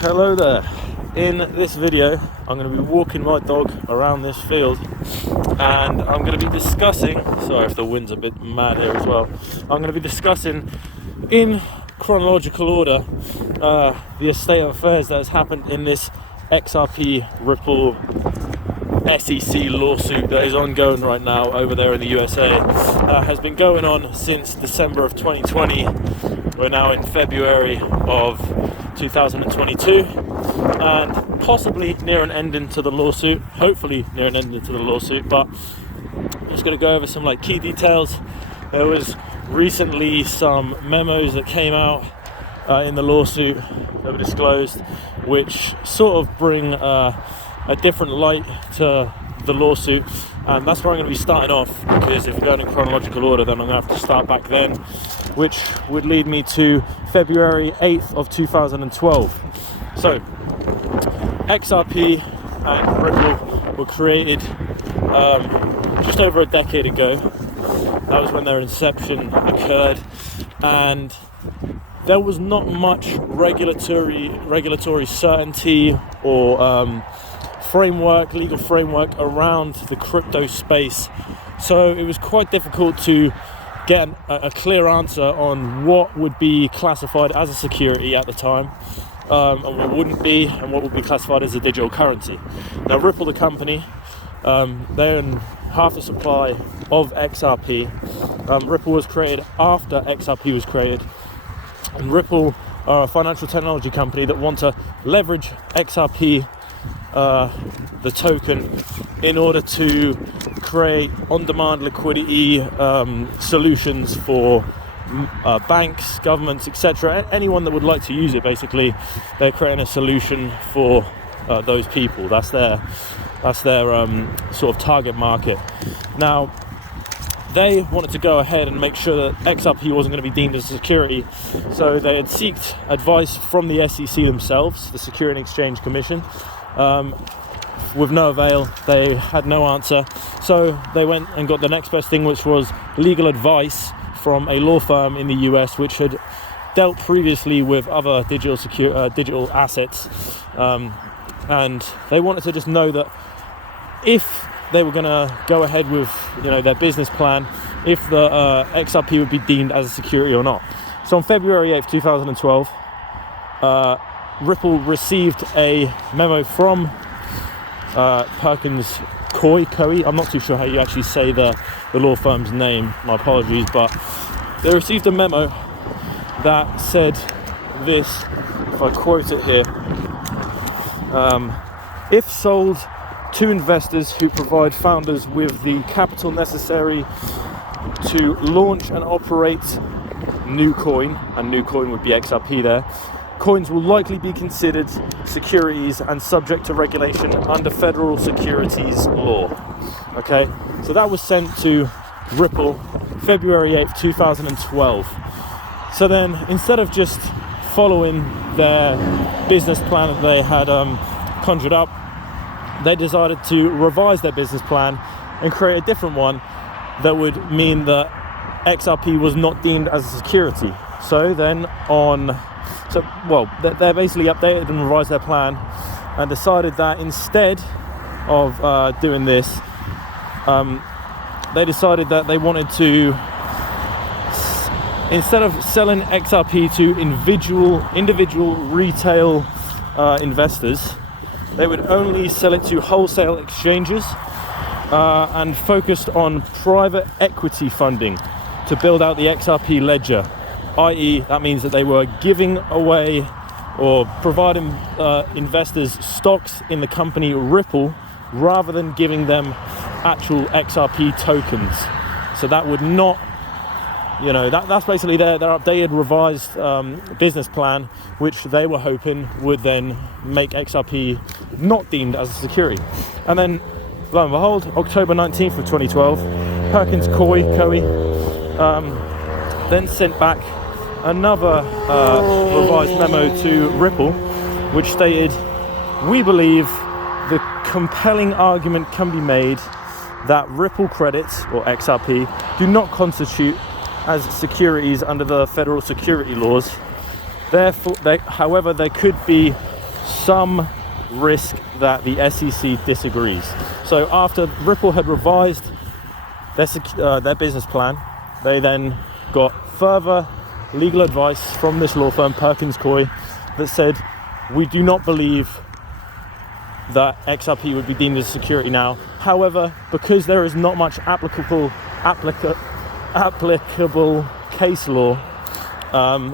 Hello there. In this video I'm going to be walking my dog around this field and I'm going to be discussing, sorry if the wind's a bit mad here as well, I'm going to be discussing in chronological order the state of affairs that has happened in this XRP Ripple SEC lawsuit that is ongoing right now over there in the USA. Has been going on since December of 2020. We're now in February of 2022 and possibly near an ending to the lawsuit, hopefully near an ending to the lawsuit, but I'm just going to go over some key details. There was recently some memos that came out in the lawsuit that were disclosed, which sort of bring a different light to the lawsuit, and that's where I'm going to be starting off, because if we're going in chronological order then I'm going to have to start back then, which would lead me to February 8th of 2012. So XRP and Ripple were created just over a decade ago. That was when their inception occurred, and there was not much regulatory certainty or legal framework around the crypto space, so it was quite difficult to get a clear answer on what would be classified as a security at the time, and what wouldn't be, and what would be classified as a digital currency. Now Ripple, the company, they own half the supply of XRP. Ripple was created after XRP was created, and Ripple are a financial technology company that want to leverage XRP, the token, in order to create on-demand liquidity solutions for banks, governments, etc. Anyone that would like to use it, basically, they're creating a solution for those people. That's their sort of target market. Now, they wanted to go ahead and make sure that XRP wasn't going to be deemed as a security, so they had sought advice from the SEC themselves, the Securities and Exchange Commission. With no avail. They had no answer, so they went and got the next best thing, which was legal advice from a law firm in the US, which had dealt previously with other digital assets, and they wanted to just know that if they were going to go ahead with their business plan, if the XRP would be deemed as a security or not. So on February 8th 2012, Ripple received a memo from Perkins Coie. I'm not too sure how you actually say the law firm's name, my apologies, but they received a memo that said this, if I quote it here: if sold to investors who provide founders with the capital necessary to launch and operate new coin, and new coin would be XRP there, coins will likely be considered securities and subject to regulation under federal securities law. Okay, so that was sent to Ripple February 8th 2012. So then, instead of just following their business plan that they had conjured up, they decided to revise their business plan and create a different one that would mean that XRP was not deemed as a security. So then they basically updated and revised their plan and decided that instead of doing this, they decided that they wanted to, instead of selling XRP to individual retail investors, they would only sell it to wholesale exchanges and focused on private equity funding to build out the XRP ledger. I.e., that means that they were giving away or providing investors stocks in the company Ripple rather than giving them actual XRP tokens. So that would not, that's basically their updated, revised business plan, which they were hoping would then make XRP not deemed as a security. And then, lo and behold, October 19th of 2012, Perkins Coie then sent back another revised memo to Ripple, which stated, "We believe the compelling argument can be made that Ripple credits, or XRP, do not constitute as securities under the federal security laws. Therefore, however, there could be some risk that the SEC disagrees. So after Ripple had revised their business plan, they then got further legal advice from this law firm, Perkins Coie, that said, we do not believe that XRP would be deemed as security now. However, because there is not much applicable case law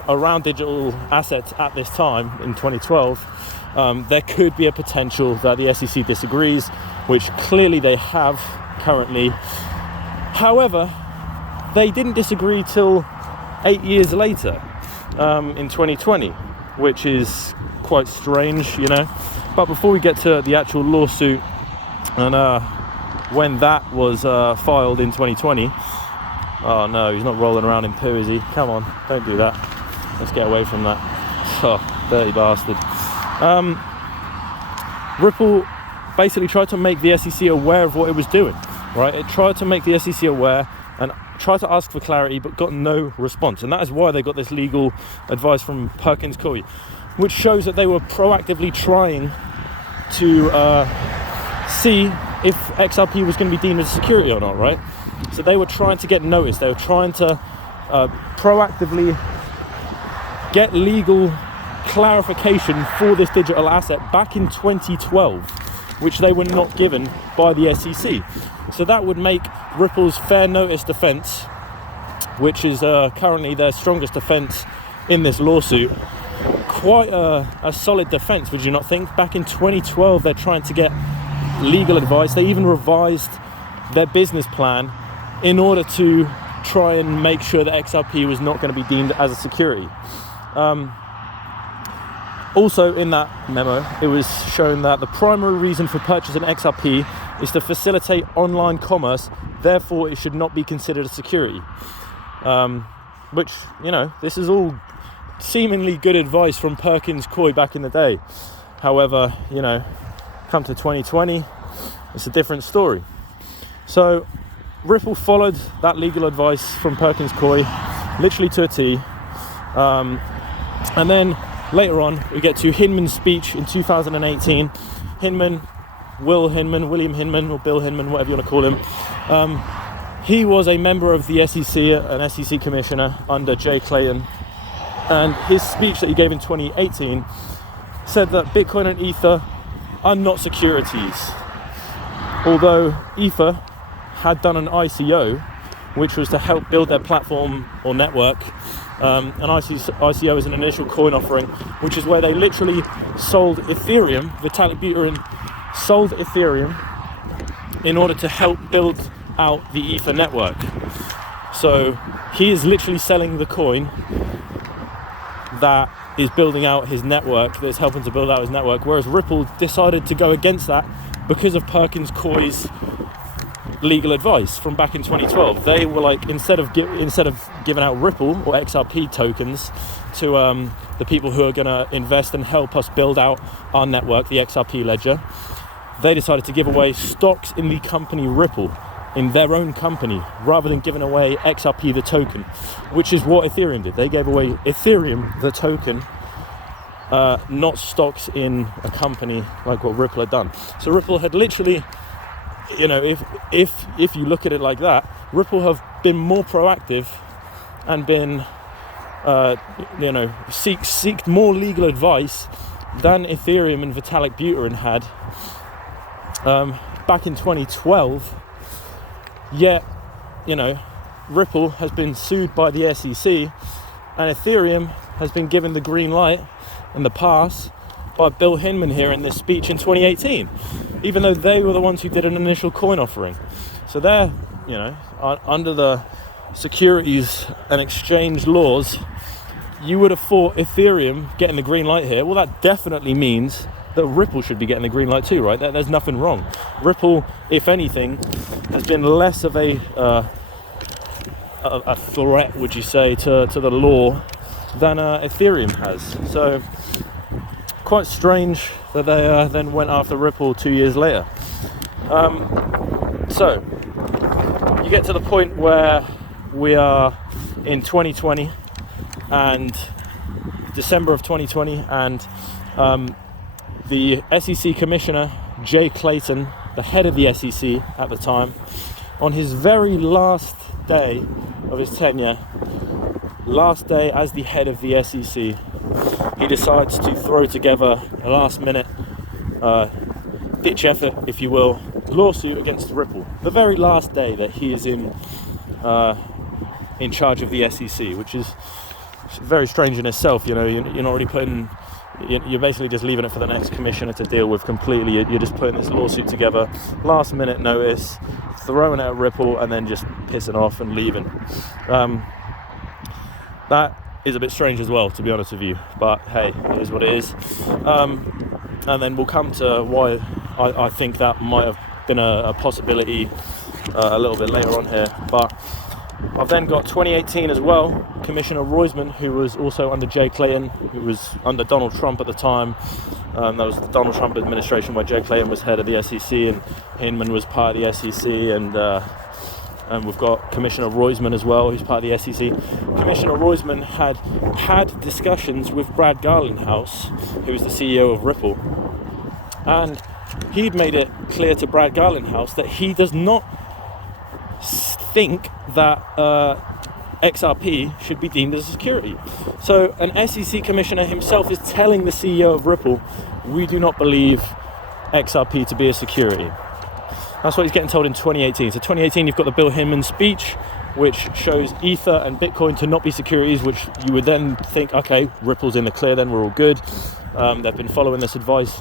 around digital assets at this time in 2012, there could be a potential that the SEC disagrees, which clearly they have currently. However, they didn't disagree till 8 years later, in 2020, which is quite strange, you know. But before we get to the actual lawsuit and when that was filed in 2020, oh no, he's not rolling around in poo, is he? Come on, don't do that. Let's get away from that. Oh, dirty bastard. Ripple basically tried to make the SEC aware of what it was doing, right? It tried to make the SEC aware and tried to ask for clarity, but got no response. And that is why they got this legal advice from Perkins Coie, which shows that they were proactively trying to see if XRP was going to be deemed as security or not, right? So they were trying to get notice. They were trying to proactively get legal clarification for this digital asset back in 2012, which they were not given by the SEC. So that would make Ripple's fair notice defense, which is currently their strongest defense in this lawsuit, quite a solid defense, would you not think? Back in 2012, they're trying to get legal advice. They even revised their business plan in order to try and make sure that XRP was not going to be deemed as a security. Also in that memo, it was shown that the primary reason for purchasing XRP is to facilitate online commerce, therefore it should not be considered a security. Which, you know, this is all seemingly good advice from Perkins Coie back in the day. However, you know, come to 2020, it's a different story. So Ripple followed that legal advice from Perkins Coie literally to a T. And then later on, we get to Hinman's speech in 2018. William Hinman, or Bill Hinman, whatever you want to call him. He was a member of the SEC, an SEC commissioner under Jay Clayton. And his speech that he gave in 2018 said that Bitcoin and Ether are not securities. Although Ether had done an ICO, which was to help build their platform or network. An ICO is an initial coin offering, which is where they literally sold Ethereum. Vitalik Buterin sold Ethereum in order to help build out the Ether network. So he is literally selling the coin that is building out his network, that's helping to build out his network, whereas Ripple decided to go against that because of Perkins Coie's legal advice from back in 2012. They were like, instead of giving out Ripple or XRP tokens to the people who are going to invest and help us build out our network, the XRP ledger, they decided to give away stocks in the company Ripple, in their own company, rather than giving away XRP the token, which is what Ethereum did. They gave away Ethereum the token, not stocks in a company like what Ripple had done. So Ripple had literally, you know, if you look at it like that, Ripple have been more proactive and been, seek more legal advice than Ethereum and Vitalik Buterin had back in 2012. Yet, you know, Ripple has been sued by the SEC, and Ethereum has been given the green light in the past by Bill Hinman here in this speech in 2018, even though they were the ones who did an initial coin offering. So they're, you know, under the securities and exchange laws, you would have thought Ethereum getting the green light here, well, that definitely means that Ripple should be getting the green light too, right? There's nothing wrong. Ripple, if anything, has been less of a threat, would you say, to the law than Ethereum has. So quite strange that they then went after Ripple 2 years later. So you get to the point where we are in 2020 and December of 2020, and the SEC Commissioner, Jay Clayton, the head of the SEC at the time, on his very last day of his tenure, last day as the head of the SEC, he decides to throw together a last-minute ditch effort, if you will, lawsuit against Ripple. The very last day that he is in charge of the SEC, which is very strange in itself. You know, you're not really putting, you're basically just leaving it for the next commissioner to deal with completely. You're just putting this lawsuit together, last minute notice, throwing it at Ripple, and then just pissing off and leaving. That is a bit strange as well, to be honest with you, but hey, it is what it is. And then we'll come to why I think that might have been a possibility a little bit later on here. But I've then got 2018 as well, Commissioner Roisman, who was also under Jay Clayton, who was under Donald Trump at the time. That was the Donald Trump administration where Jay Clayton was head of the SEC and Hinman was part of the SEC, and we've got Commissioner Roisman as well, he's part of the SEC. Commissioner Roisman had discussions with Brad Garlinghouse, who's the CEO of Ripple, and he'd made it clear to Brad Garlinghouse that he does not think that XRP should be deemed as a security. So an SEC commissioner himself is telling the CEO of Ripple, we do not believe XRP to be a security. That's what he's getting told in 2018. So 2018, you've got the Bill Hinman speech, which shows Ether and Bitcoin to not be securities, which you would then think, okay, Ripple's in the clear, then we're all good. They've been following this advice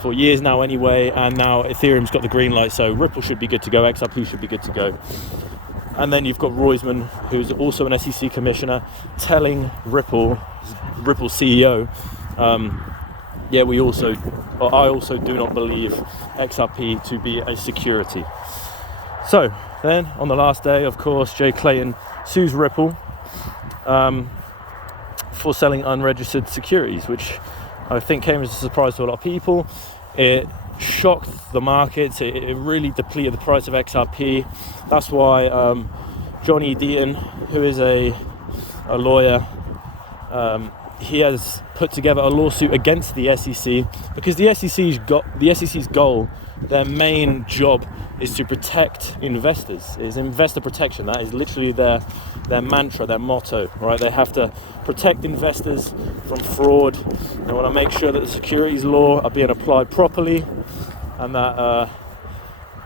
for years now anyway, and now Ethereum's got the green light, so Ripple should be good to go, XRP should be good to go. And then you've got Roisman, who's also an SEC commissioner, telling Ripple's CEO, I also do not believe XRP to be a security. So then on the last day, of course, Jay Clayton sues Ripple for selling unregistered securities, which I think came as a surprise to a lot of people. It shocked the markets. It really depleted the price of XRP. That's why Johnny Deaton, who is a lawyer, he has put together a lawsuit against the SEC because the SEC's goal, their main job, is to protect investors. Is investor protection. That is literally their mantra, their motto. Right? They have to protect investors from fraud. They want to make sure that the securities law are being applied properly, and that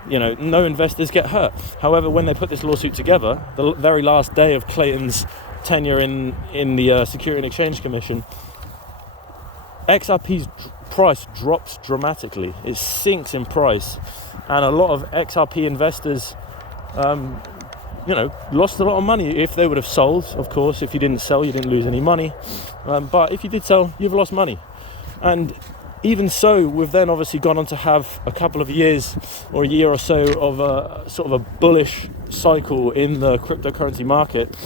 no investors get hurt. However, when they put this lawsuit together, the very last day of Clayton's tenure in the Security and Exchange Commission, XRP's price drops dramatically. It sinks in price, and a lot of XRP investors lost a lot of money. If they would have sold, of course, if you didn't sell, you didn't lose any money, but if you did sell, you've lost money. And even so, we've then obviously gone on to have a couple of years or a year or so of a sort of a bullish cycle in the cryptocurrency market,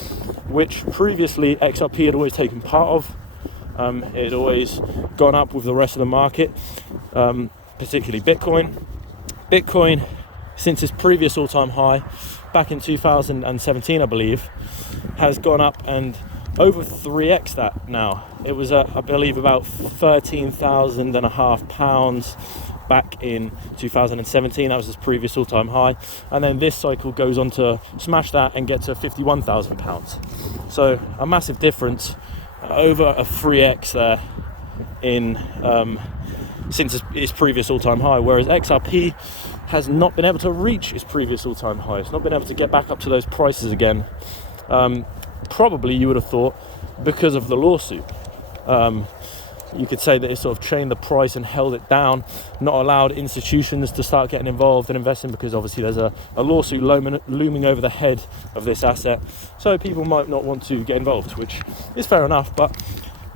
which previously XRP had always taken part of. It had always gone up with the rest of the market, particularly Bitcoin. Bitcoin, since its previous all-time high back in 2017, I believe, has gone up and over 3x that now. It was I believe about £13,500 back in 2017. That was its previous all-time high, and then this cycle goes on to smash that and get to £51,000. So a massive difference, over a 3x there in since its previous all-time high, whereas XRP has not been able to reach its previous all-time high. It's not been able to get back up to those prices again. Probably, you would have thought, because of the lawsuit. You could say that it sort of chained the price and held it down, not allowed institutions to start getting involved and investing, because obviously there's a lawsuit looming over the head of this asset. So people might not want to get involved, which is fair enough, but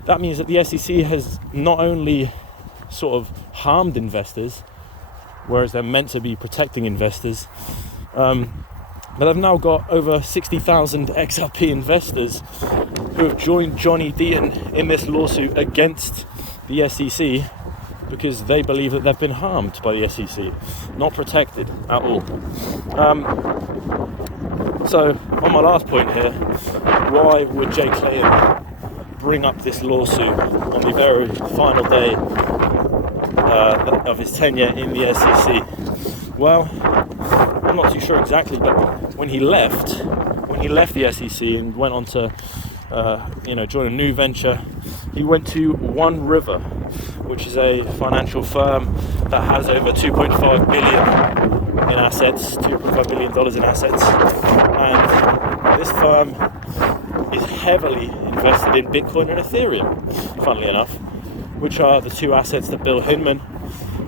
that means that the SEC has not only sort of harmed investors, whereas they're meant to be protecting investors, but they've now got over 60,000 XRP investors who have joined Johnny Deaton in this lawsuit against the SEC because they believe that they've been harmed by the SEC, not protected at all. So on my last point here, why would Jay Clayton bring up this lawsuit on the very final day of his tenure in the SEC. Well, I'm not too sure exactly, but when he left the SEC and went on to join a new venture, he went to One River, which is a financial firm that has over $2.5 billion in assets, $2.5 billion in assets, and this firm is heavily invested in Bitcoin and Ethereum, funnily enough, which are the two assets that Bill Hinman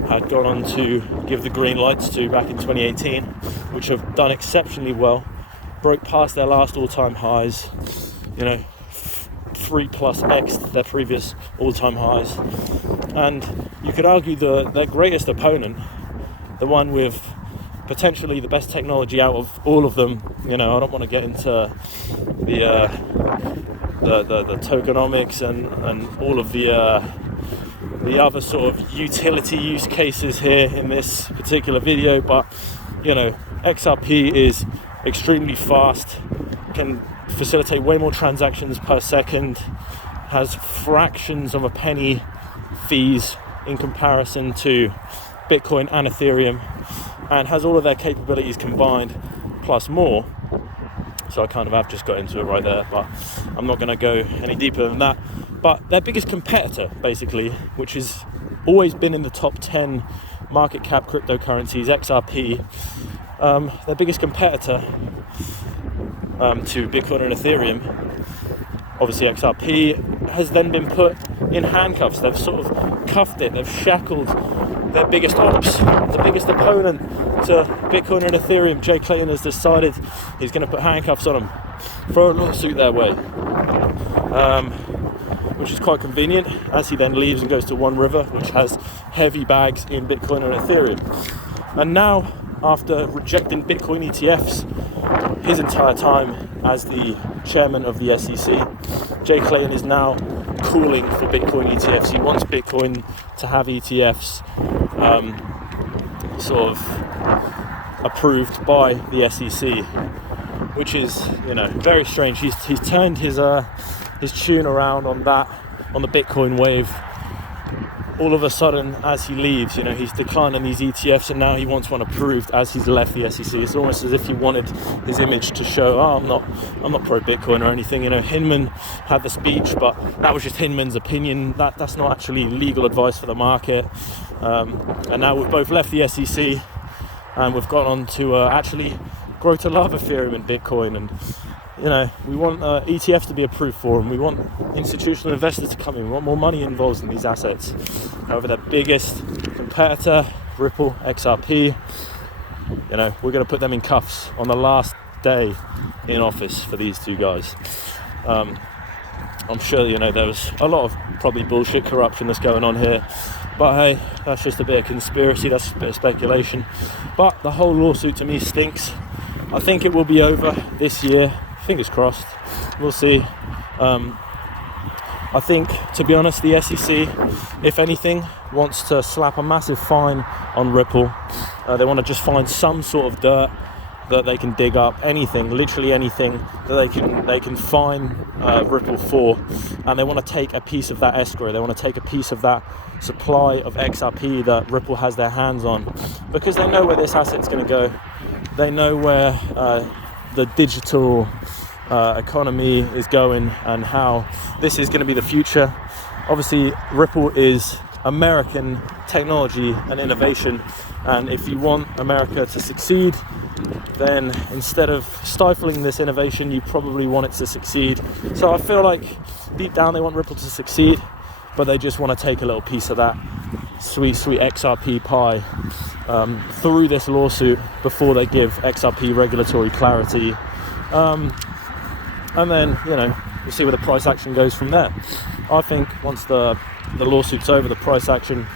had gone on to give the green lights to back in 2018, which have done exceptionally well, broke past their last all-time highs, 3+x their previous all-time highs. And you could argue their greatest opponent, the one with potentially the best technology out of all of them, I don't want to get into the tokenomics and all of the other sort of utility use cases here in this particular video, but XRP is extremely fast, can facilitate way more transactions per second, has fractions of a penny fees in comparison to Bitcoin and Ethereum, and has all of their capabilities combined plus more. So I kind of have just got into it right there, but I'm not going to go any deeper than that. But their biggest competitor, basically, which has always been in the top 10 market cap cryptocurrencies, XRP, their biggest competitor to Bitcoin and Ethereum, obviously XRP, has then been put in handcuffs. They've sort of cuffed it, they've shackled their biggest ops, the biggest opponent to Bitcoin and Ethereum. Jay Clayton has decided he's going to put handcuffs on them, throw a lawsuit their way, which is quite convenient, as he then leaves and goes to One River, which has heavy bags in Bitcoin and Ethereum. And now, after rejecting Bitcoin ETFs his entire time as the chairman of the SEC, Jay Clayton is now calling for Bitcoin ETFs. He wants Bitcoin to have ETFs sort of approved by the SEC, which is very strange. He's turned his tune around on the Bitcoin wave. All of a sudden, as he leaves, he's declining these ETFs, and now he wants one approved as he's left the SEC. It's almost as if he wanted his image to show, I'm not pro Bitcoin or anything. Hinman had the speech, but that was just Hinman's opinion. That's not actually legal advice for the market. And now we've both left the SEC, and we've gone on to actually grow to love Ethereum and Bitcoin, and we want ETFs to be approved for them. We want institutional investors to come in. We want more money involved in these assets. However, their biggest competitor, Ripple, XRP, we're going to put them in cuffs on the last day in office for these two guys. I'm sure, there was a lot of probably bullshit corruption that's going on here. But hey, that's just a bit of conspiracy, that's a bit of speculation. But the whole lawsuit to me stinks. I think it will be over this year. Fingers crossed. We'll see. I think, to be honest, the SEC, if anything, wants to slap a massive fine on Ripple. They want to just find some sort of dirt that they can dig up, anything, literally anything that they can fine Ripple for, and they want to take a piece of that escrow. They want to take a piece of that supply of XRP that Ripple has their hands on, because they know where this asset's going to go. They know where the digital economy is going and how this is going to be the future. Obviously, Ripple is American technology and innovation, and if you want America to succeed, then instead of stifling this innovation, you probably want it to succeed. So I feel like deep down they want Ripple to succeed, but they just want to take a little piece of that sweet XRP pie through this lawsuit before they give XRP regulatory clarity. And then, we'll see where the price action goes from there. I think once the lawsuit's over, the price action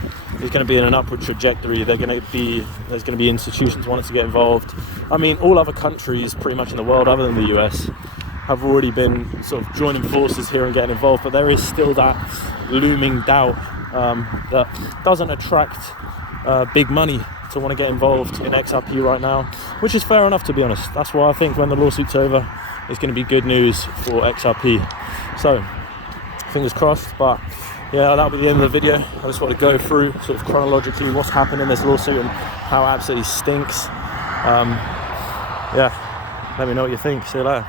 is going to be in an upward trajectory. There's going to be institutions wanting to get involved. I mean, all other countries pretty much in the world other than the US have already been sort of joining forces here and getting involved, but there is still that looming doubt that doesn't attract big money to want to get involved in XRP right now, which is fair enough, to be honest. That's why I think when the lawsuit's over, it's going to be good news for XRP. So, fingers crossed, but yeah, that'll be the end of the video. I just want to go through sort of chronologically what's happened in this lawsuit and how it absolutely stinks. Yeah, let me know what you think. See you later.